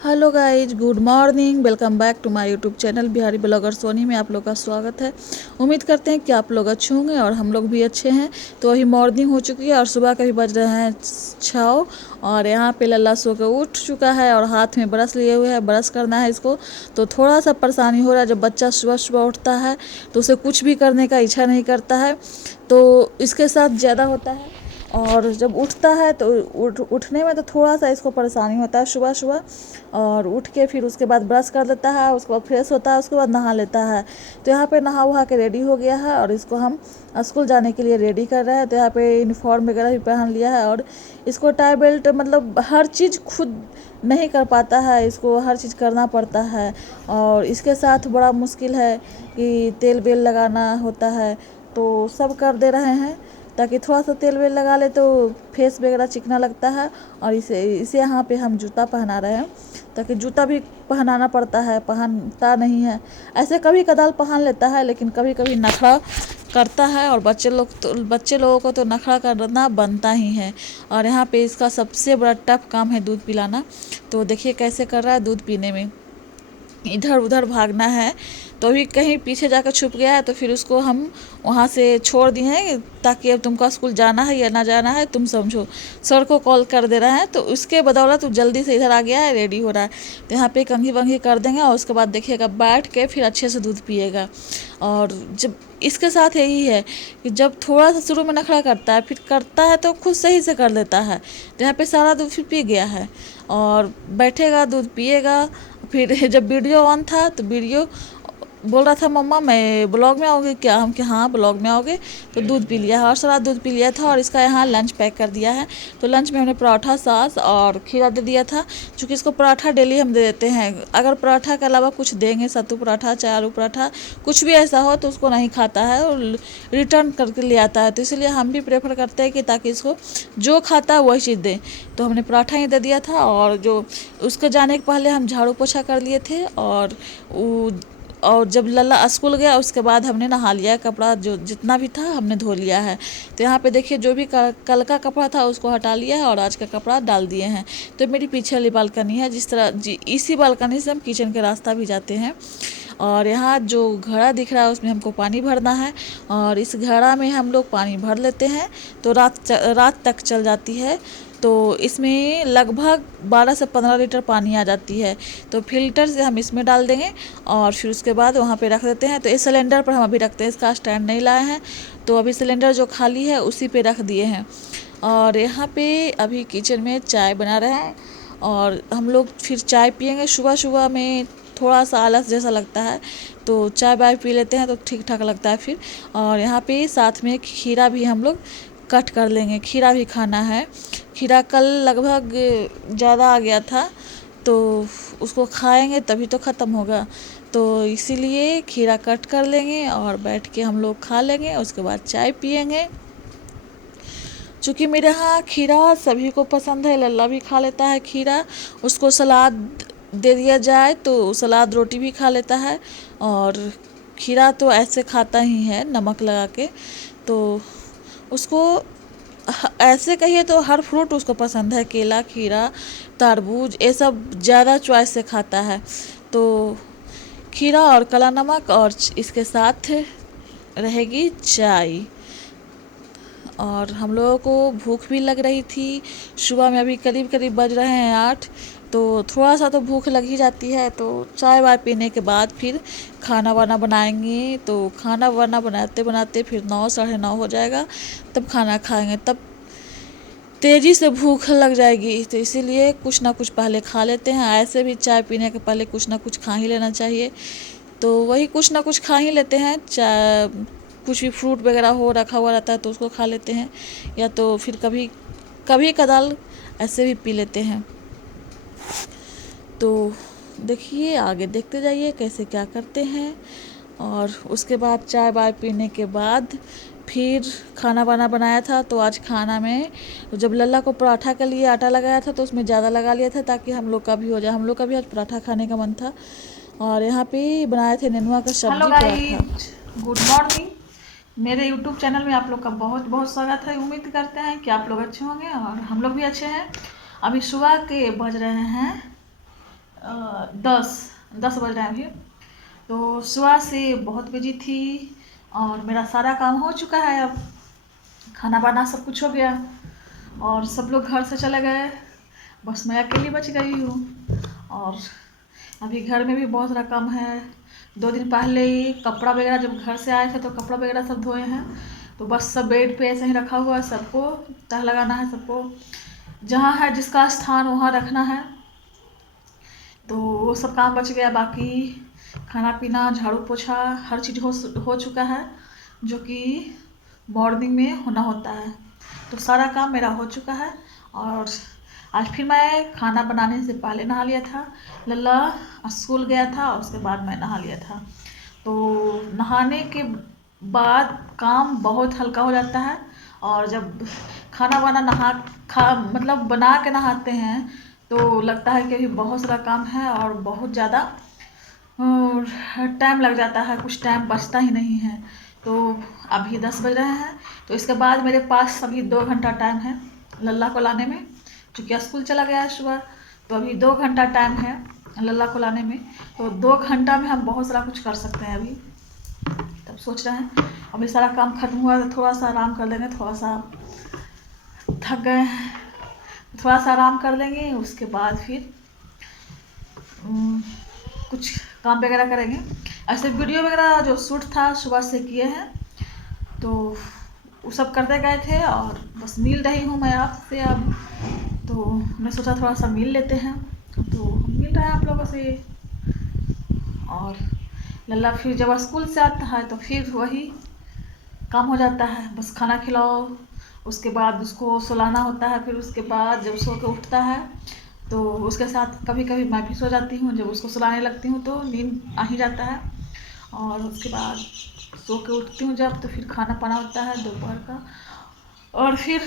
Hello guys, good morning. Welcome back to my YouTube channel Bihari blogger Soni में आप लोग का स्वागत है। उम्मीद करते हैं कि आप लोग अच्छे होंगे और हम लोग भी अच्छे हैं। तो अभी मॉर्निंग हो चुकी है और सुबह के भी बज रहे हैं 6 और यहाँ पे लल्ला सो के उठ चुका है और हाथ में ब्रश लिए हुए है, ब्रश करना है इसको। तो थोड़ा सा परेशानी हो रहा है, जब बच्चा सुबह सुबह उठता है तो उसे कुछ भी करने का इच्छा नहीं करता है, तो इसके साथ ज़्यादा होता है। और जब उठता है तो उठने में तो थोड़ा सा इसको परेशानी होता है सुबह सुबह। और उठ के फिर उसके बाद ब्रश कर लेता है, उसके बाद फ्रेश होता है, उसके बाद नहा लेता है। तो यहाँ पे नहा वहा के रेडी हो गया है और इसको हम स्कूल जाने के लिए रेडी कर रहे हैं। तो यहाँ पे यूनिफॉर्म वगैरह भी पहन लिया है और इसको टाई बेल्ट मतलब हर चीज़ खुद नहीं कर पाता है, इसको हर चीज़ करना पड़ता है। और इसके साथ बड़ा मुश्किल है कि तेल बेल लगाना होता है, तो सब कर दे रहे हैं ताकि थोड़ा सा तेल वेल लगा ले तो फेस वगैरह चिकना लगता है। और इसे यहाँ पे हम जूता पहना रहे हैं, ताकि जूता भी पहनाना पड़ता है, पहनता नहीं है। ऐसे कभी कदाल पहन लेता है, लेकिन कभी कभी नखरा करता है। और बच्चे लोगों को तो नखरा करना बनता ही है। और यहाँ पे इसका सबसे बड़ा टफ काम है दूध पिलाना। तो देखिए कैसे कर रहा है दूध पीने में, इधर उधर भागना है। तो अभी कहीं पीछे जाकर छुप गया है, तो फिर उसको हम वहाँ से छोड़ दिए हैं ताकि अब तुमको स्कूल जाना है या ना जाना है तुम समझो। सर को कॉल कर दे रहा है, तो उसके बदौलत वो जल्दी से इधर आ गया है, रेडी हो रहा है। तो यहाँ पे कंघी वंघी कर देंगे और उसके बाद देखिएगा बैठ के फिर अच्छे से दूध पिएगा। और जब इसके साथ यही है कि जब थोड़ा सा शुरू में नखरा करता है, फिर करता है तो खुद सही से कर लेता है। तो यहाँ पे सारा दूध फिर पी गया है और बैठेगा दूध पिएगा। फिर जब वीडियो ऑन था तो वीडियो बोल रहा था मम्मा मैं ब्लॉग में आओगे क्या, हम कि हाँ ब्लॉग में आओगे। तो दूध पी लिया है और सारा दूध पी लिया था और इसका यहाँ लंच पैक कर दिया है। तो लंच में हमने पराठा, सास और खीरा दे दिया था, क्योंकि इसको पराठा डेली हम दे देते हैं। अगर पराठा के अलावा कुछ देंगे, सत्तू पराठा चाहे आलू पराठा कुछ भी ऐसा हो, तो उसको नहीं खाता है और रिटर्न करके ले आता है। तो इसलिए हम भी प्रेफर करते हैं कि ताकि इसको जो खाता है वही चीज़ दें। तो हमने पराठा ही दे दिया था। और जो उसके जाने के पहले हम झाड़ू पोछा कर लिए थे और जब लल्ला स्कूल गया उसके बाद हमने नहा लिया है, कपड़ा जो जितना भी था हमने धो लिया है। तो यहाँ पे देखिए जो भी कल का कपड़ा था उसको हटा लिया है और आज का कपड़ा डाल दिए हैं। तो मेरी पीछे वाली बालकनी है, जिस तरह इसी बालकनी से हम किचन के रास्ता भी जाते हैं। और यहाँ जो घड़ा दिख रहा है उसमें हमको पानी भरना है और इस घड़ा में हम लोग पानी भर लेते हैं तो रात तक चल जाती है। तो इसमें लगभग 12 से 15 लीटर पानी आ जाती है। तो फिल्टर से हम इसमें डाल देंगे और फिर उसके बाद वहाँ पे रख देते हैं। तो इस सिलेंडर पर हम अभी रखते हैं, इसका स्टैंड नहीं लाए हैं, तो अभी सिलेंडर जो खाली है उसी पे रख दिए हैं। और यहाँ पे अभी किचन में चाय बना रहे हैं और हम लोग फिर चाय पियेंगे। सुबह सुबह में थोड़ा सा आलस जैसा लगता है, तो चाय बाय पी लेते हैं तो ठीक ठाक लगता है फिर। और यहाँ पे साथ में खीरा भी हम लोग कट कर लेंगे, खीरा भी खाना है। खीरा कल लगभग ज़्यादा आ गया था, तो उसको खाएंगे तभी तो ख़त्म होगा। तो इसीलिए खीरा कट कर लेंगे और बैठ के हम लोग खा लेंगे, उसके बाद चाय पियेंगे। चूँकि मेरे यहाँ खीरा सभी को पसंद है, लल्ला भी खा लेता है खीरा। उसको सलाद दे दिया जाए तो सलाद रोटी भी खा लेता है। और खीरा तो ऐसे खाता ही है नमक लगा के। तो उसको ऐसे कहिए तो हर फ्रूट उसको पसंद है, केला, खीरा, तरबूज, ये सब ज़्यादा चॉइस से खाता है। तो खीरा और काला नमक और इसके साथ रहेगी चाय। और हम लोगों को भूख भी लग रही थी सुबह में, अभी करीब करीब बज रहे हैं 8, तो थोड़ा सा तो भूख लग ही जाती है। तो चाय वाय पीने के बाद फिर खाना वाना बनाएंगे। तो खाना वाना बनाते बनाते फिर 9 साढ़े 9 हो जाएगा, तब खाना खाएंगे, तब तेज़ी से भूख लग जाएगी। तो इसीलिए कुछ ना कुछ पहले खा लेते हैं। ऐसे भी चाय पीने के पहले कुछ ना कुछ खा ही लेना चाहिए। तो वही कुछ ना कुछ खा ही लेते हैं। चाय कुछ भी फ्रूट वगैरह हो रखा हुआ रहता है तो उसको खा लेते हैं, या तो फिर कभी कभी कदाल ऐसे भी पी लेते हैं। तो देखिए आगे देखते जाइए कैसे क्या करते हैं। और उसके बाद चाय वाय पीने के बाद फिर खाना वाना बनाया था। तो आज खाना में जब लल्ला को पराठा के लिए आटा लगाया था तो उसमें ज़्यादा लगा लिया था ताकि हम लोग का भी हो जाए। हम लोग का भी आज पराठा खाने का मन था। और यहाँ पे बनाए थे नेनुआ का सब्जी पराठा। Good morning. मेरे YouTube चैनल में आप लोग का बहुत बहुत स्वागत है। उम्मीद करते हैं कि आप लोग अच्छे होंगे और हम लोग भी अच्छे हैं। अभी सुबह के बज रहे हैं 10 बज रहे हैं अभी। तो सुबह से बहुत बिजी थी और मेरा सारा काम हो चुका है। अब खाना बना सब कुछ हो गया और सब लोग घर से चले गए, बस मैं अकेली बच गई हूँ। और अभी घर में भी बहुत सारा काम है। 2 दिन पहले ही कपड़ा वगैरह जब घर से आए थे तो कपड़ा वगैरह सब धोए हैं। तो बस सब बेड पे ऐसे ही रखा हुआ है, सबको तह लगाना है, सबको जहाँ है जिसका स्थान वहाँ रखना है। तो वो सब काम बच गया। बाकी खाना पीना झाड़ू पोछा हर चीज़ हो चुका है जो कि मॉर्निंग में होना होता है। तो सारा काम मेरा हो चुका है। और आज फिर मैं खाना बनाने से पहले नहा लिया था। लल्ला स्कूल गया था, उसके बाद मैं नहा लिया था। तो नहाने के बाद काम बहुत हल्का हो जाता है। और जब खाना वाना मतलब बना के नहाते हैं तो लगता है कि अभी बहुत सारा काम है और बहुत ज़्यादा टाइम लग जाता है, कुछ टाइम बचता ही नहीं है। तो अभी 10 बज रहे हैं, तो इसके बाद मेरे पास अभी 2 घंटा टाइम है लल्ला को लाने में, क्योंकि स्कूल चला गया है सुबह। तो अभी 2 घंटा टाइम है लल्ला को लाने में। तो 2 घंटा में हम बहुत सारा कुछ कर सकते हैं। अभी तब सोच रहे हैं अभी सारा काम खत्म हुआ तो थोड़ा सा आराम कर लेंगे। थोड़ा सा थक गए हैं, थोड़ा सा आराम कर लेंगे, उसके बाद फिर कुछ काम वगैरह करेंगे। ऐसे वीडियो वगैरह जो शूट था सुबह से किए हैं, तो वो सब करते गए थे और बस मिल रही हूँ मैं आपसे अब। तो मैं सोचा थोड़ा सा मिल लेते हैं, तो हम मिल रहे हैं आप लोगों से। और लल्ला फिर जब स्कूल से आता है तो फिर वही काम हो जाता है, बस खाना खिलाओ, उसके बाद उसको सुलाना होता है। फिर उसके बाद जब सो के उठता है तो उसके साथ कभी कभी मैं भी सो जाती हूँ। जब उसको सुलाने लगती हूँ तो नींद आ ही जाता है। और उसके बाद सो के उठती हूँ जब, तो फिर खाना पाना होता है दोपहर का। और फिर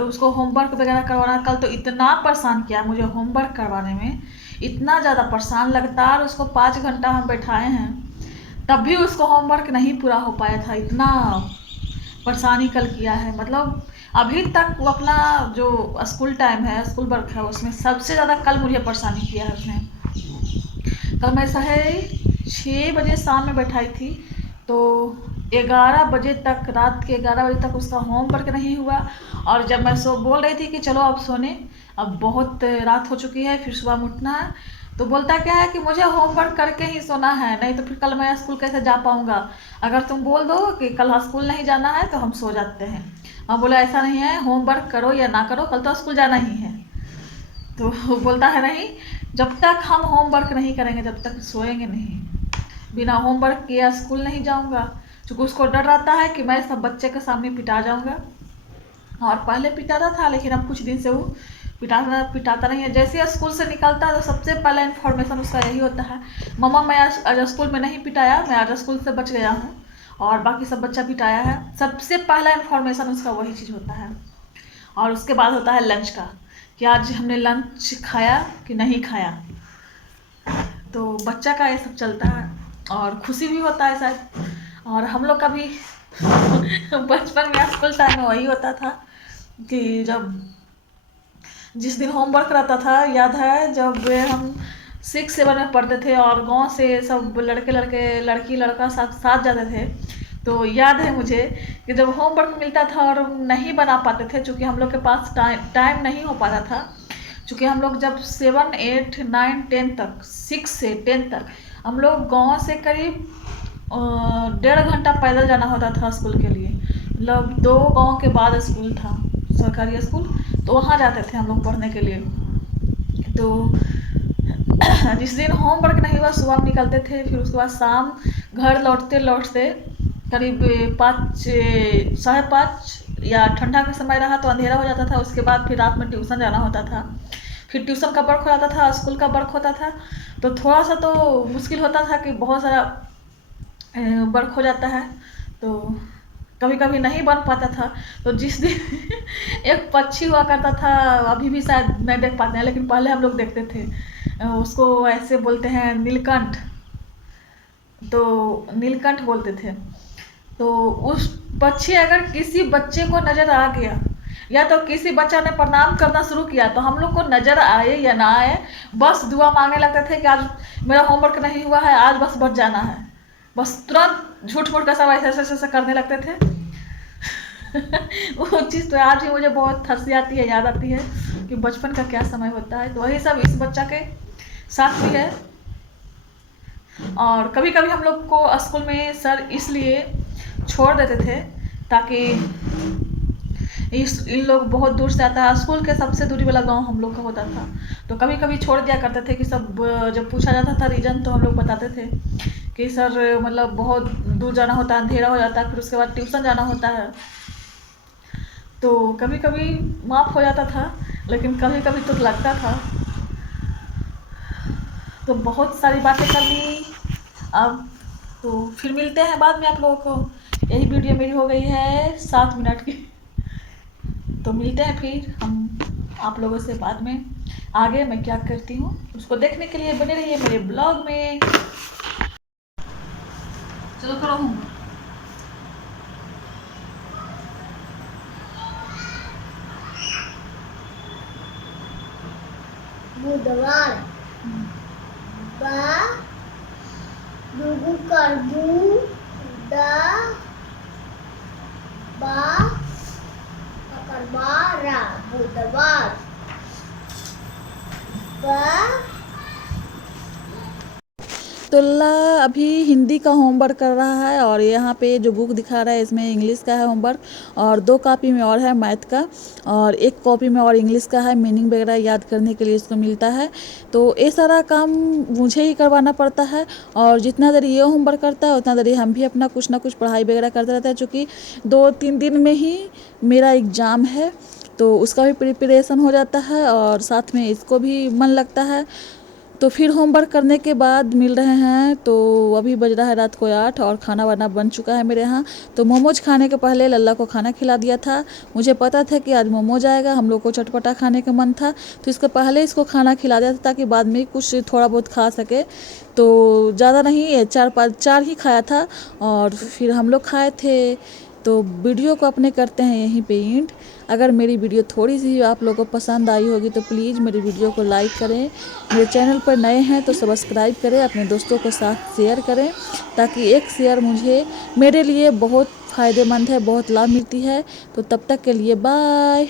उसको होमवर्क वगैरह करवाना। कल तो इतना परेशान किया मुझे होमवर्क करवाने में, इतना ज़्यादा परेशान लगातार उसको 5 घंटा हम बैठाए हैं, तब भी उसको होमवर्क नहीं पूरा हो पाया था। इतना परेशानी कल किया है, मतलब अभी तक वो अपना जो स्कूल टाइम है, स्कूल वर्क है, उसमें सबसे ज़्यादा कल मुझे परेशानी किया है उसने। कल मैं 6:30 बजे शाम में बैठाई थी, तो 11 बजे तक, रात के 11 बजे तक उसका होमवर्क नहीं हुआ। और जब मैं बोल रही थी कि चलो अब सोने, अब बहुत रात हो चुकी है, फिर सुबह में उठना है, तो बोलता क्या है कि मुझे होमवर्क करके ही सोना है, नहीं तो फिर कल मैं स्कूल कैसे जा पाऊँगा। अगर तुम बोल दो कि कल स्कूल नहीं जाना है तो हम सो जाते हैं। और बोला ऐसा नहीं है, होमवर्क करो या ना करो, कल तो स्कूल जाना ही है। तो वो बोलता है नहीं, जब तक हम होमवर्क नहीं करेंगे तब तक सोएंगे नहीं, बिना होमवर्क किया स्कूल नहीं जाऊंगा। क्योंकि उसको डर रहता है कि मैं सब बच्चे के सामने पिटा जाऊंगा। और पहले पिटाता था, लेकिन अब कुछ दिन से वो पिटाता नहीं है। जैसे स्कूल से निकलता है तो सबसे पहला इन्फॉर्मेशन उसका यही होता है, मम्मा मैं आज स्कूल में नहीं पिटाया, मैं आज स्कूल से बच गया हूँ और बाकी सब बच्चा पिटाया है। सबसे पहला इन्फॉर्मेशन उसका वही चीज़ होता है। और उसके बाद होता है लंच का, कि आज हमने लंच खाया कि नहीं खाया। तो बच्चा का ये सब चलता है और खुशी भी होता है शायद। और हम लोग का भी बचपन में स्कूल टाइम में वही होता था कि जब जिस दिन होमवर्क रहता था, याद है जब हम 6-7 में पढ़ते थे और गांव से सब लड़के लड़की लड़का साथ जाते थे, तो याद है मुझे कि जब होमवर्क मिलता था और नहीं बना पाते थे, चूँकि हम लोग के पास टाइम नहीं हो पाता था। चूँकि हम लोग जब 7, 8, 9, 10 तक, 6 से 10 तक हम लोग गाँव से करीब 1.5 घंटा पैदल जाना होता था स्कूल के लिए। मतलब 2 गांव के बाद स्कूल था, सरकारी स्कूल, तो वहाँ जाते थे हम लोग पढ़ने के लिए। तो जिस दिन होमवर्क नहीं हुआ सुबह में निकलते थे, फिर उसके बाद शाम घर लौटते करीब 5, 5:30, या ठंडा का समय रहा तो अंधेरा हो जाता था। उसके बाद फिर रात में ट्यूशन जाना होता था, फिर ट्यूशन का वर्क हो जाता था, स्कूल का वर्क होता था। तो थोड़ा सा तो मुश्किल होता था कि बहुत सारा वर्क हो जाता है, तो कभी कभी नहीं बन पाता था। तो जिस दिन एक पक्षी हुआ करता था, अभी भी शायद नहीं देख पाते हैं, लेकिन पहले हम लोग देखते थे, उसको ऐसे बोलते हैं नीलकंठ, तो नीलकंठ बोलते थे। तो उस पक्षी अगर किसी बच्चे को नज़र आ गया या तो किसी बच्चा ने प्रणाम करना शुरू किया तो हम लोग को नज़र आए या ना आए, बस दुआ मांगने लगते थे कि आज मेरा होमवर्क नहीं हुआ है, आज बस बच जाना है। बस तुरंत झूठ मूठ का सब ऐसे ऐसे ऐसे करने लगते थे। वो चीज़ तो आज भी मुझे बहुत हंसी आती है, याद आती है कि बचपन का क्या समय होता है। तो वही सब इस बच्चा के साथ भी है। और कभी कभी हम लोग को स्कूल में सर इसलिए छोड़ देते थे ताकि इन लोग बहुत दूर से आता है, स्कूल के सबसे दूरी वाला गांव हम लोग का होता था। तो कभी कभी छोड़ दिया करते थे कि सब जब पूछा जाता था रीज़न तो हम लोग बताते थे कि सर मतलब बहुत दूर जाना होता है, अंधेरा हो जाता है, फिर उसके बाद ट्यूशन जाना होता है। तो कभी कभी माफ़ हो जाता था, लेकिन कभी कभी तो लगता था। तो बहुत सारी बातें कर ली अब। तो फिर मिलते हैं बाद में आप लोगों को। यही वीडियो मेरी हो गई है 7 मिनट की। तो मिलते हैं फिर हम आप लोगों से बाद में। आगे मैं क्या करती हूँ उसको देखने के लिए बने रहिए मेरे ब्लॉग में। चलो करो हूँ। बुधवार बा दुगु करबू दा बा अकरबारा बुधवार बा। तो ला अभी हिंदी का होमवर्क कर रहा है और यहाँ पे जो बुक दिखा रहा है इसमें इंग्लिश का है होमवर्क, और 2 कॉपी में और है मैथ का, और 1 कॉपी में और इंग्लिश का है, मीनिंग वगैरह याद करने के लिए इसको मिलता है। तो ये सारा काम मुझे ही करवाना पड़ता है, और जितना देर ये होमवर्क करता है उतना देर हम भी अपना कुछ ना कुछ पढ़ाई वगैरह करते रहते हैं, चूँकि 2-3 दिन में ही मेरा एग्ज़ाम है। तो उसका भी प्रिपरेशन हो जाता है और साथ में इसको भी मन लगता है। तो फिर होमवर्क करने के बाद मिल रहे हैं। तो अभी बज रहा है रात को 8 और खाना वाना बन चुका है मेरे यहाँ। तो मोमोज खाने के पहले लल्ला को खाना खिला दिया था। मुझे पता था कि आज मोमोज आएगा, हम लोग को चटपटा खाने का मन था, तो इसके पहले इसको खाना खिला दिया था ताकि बाद में कुछ थोड़ा बहुत खा सके। तो ज़्यादा नहीं, 4 ही खाया था और फिर हम लोग खाए थे। तो वीडियो को अपने करते हैं यहीं पे एंड। अगर मेरी वीडियो थोड़ी सी आप लोगों को पसंद आई होगी तो प्लीज़ मेरी वीडियो को लाइक करें, मेरे चैनल पर नए हैं तो सब्सक्राइब करें, अपने दोस्तों के साथ शेयर करें, ताकि एक शेयर मुझे मेरे लिए बहुत फ़ायदेमंद है, बहुत लाभ मिलती है। तो तब तक के लिए बाय।